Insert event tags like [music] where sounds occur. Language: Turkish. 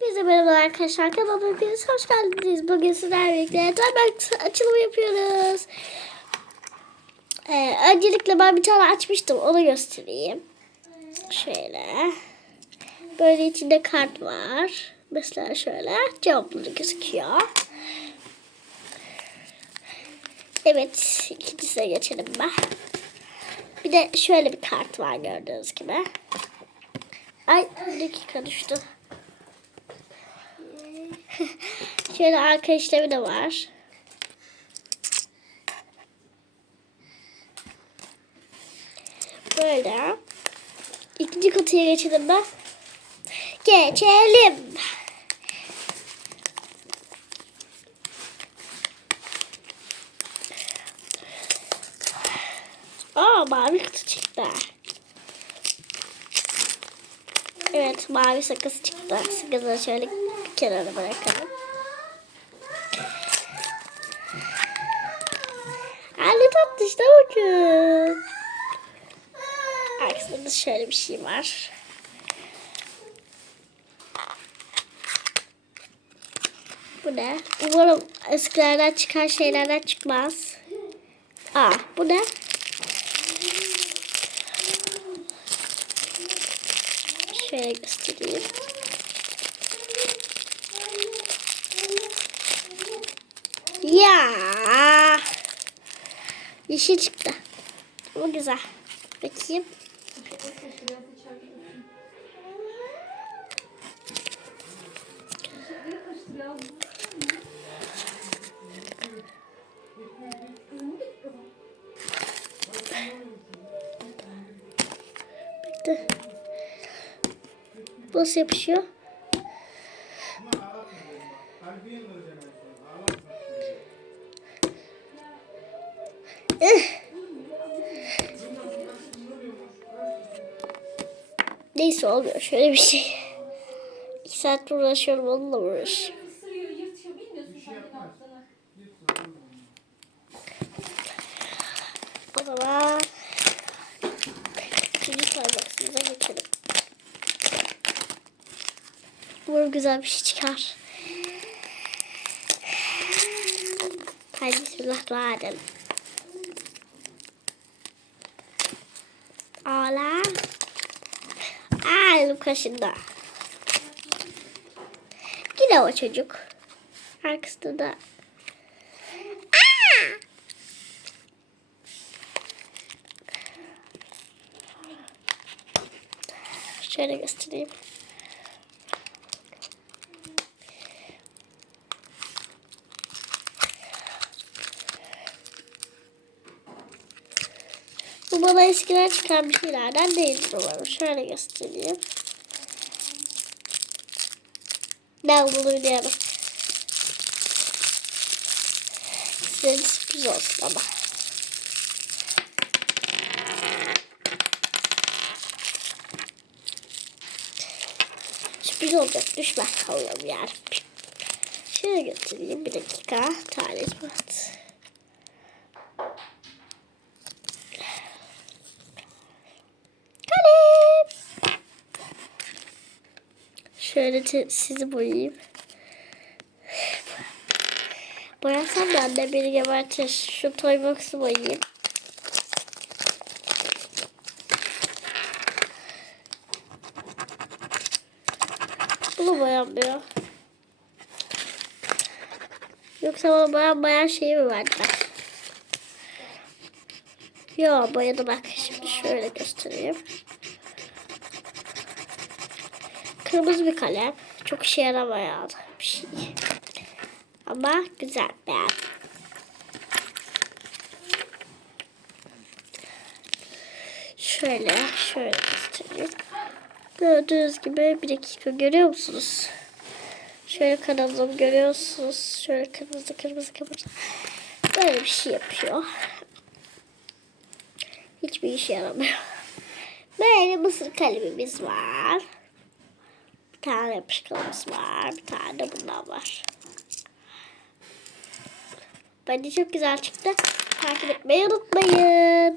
Hepinize merhaba arkadaşlar. Kanalıma hepiniz hoş geldiniz. Bugün sizlerle birlikte Etherbank açılımı yapıyoruz. Ee, öncelikle ben bir tane açmıştım. Onu göstereyim. Şöyle. Böyle içinde kart var. Mesela şöyle cevapları gözüküyor. Evet. ikincisine geçelim ben. Bir de şöyle bir kart var gördüğünüz gibi. Ay bir dakika düştü. [laughs] Şöyle arka işlemi de var. Böyle. İkinci kutuya geçelim ben. Geçelim. Aa mavi kutu çıktı. Evet mavi sakız çıktı. Sakızı şöyle kenara bırakalım. Anne tatlı işte bakın. Arkasında da şöyle bir şey var. Bu ne? Umarım eskilerden çıkan şeylerden çıkmaz. Aa bu ne? Şöyle göstereyim. Ya. Yeşil çıktı. Bu güzel. Bakayım. Neyse olmuyor şöyle bir şey. İki saat uğraşıyorum onunla uğraş. O zaman ikinci sayfasımıza geçelim. Umarım güzel bir şey çıkar. Haydi bismillah Ağla. Aa elim kaşında. Yine o çocuk. Arkasında da. Aa! Şöyle göstereyim. Bu bana eskiden çıkan bir şeylerden değildir umarım. Şöyle göstereyim. Ne olduğunu biliyorum. Size sürpriz olsun ama. Sürpriz olacak. Düşmez kalıyorum yani. Şöyle göstereyim. Bir dakika. Tarih bat. Şöyle sizi boyayayım. Boyasam da annem beni gebertir. Şu toy box'u boyayayım. Bunu boyanmıyor. Yoksa bana boyanmayan şeyi mi verdiler? Yo boyadı bak. Şimdi şöyle göstereyim. Kırmızı bir kalem. Çok işe yaramayan bir şey. Ama güzel beğendim. Şöyle, şöyle göstereyim. Gördüğünüz gibi bir dakika görüyor musunuz? Şöyle kanalımı görüyorsunuz. Şöyle kırmızı kırmızı kırmızı. Böyle bir şey yapıyor. Hiçbir işe yaramıyor. Böyle mısır kalemimiz var. Bir tane yapışkanımız var. Bir tane de bundan var. Bence çok güzel çıktı. Takip etmeyi unutmayın.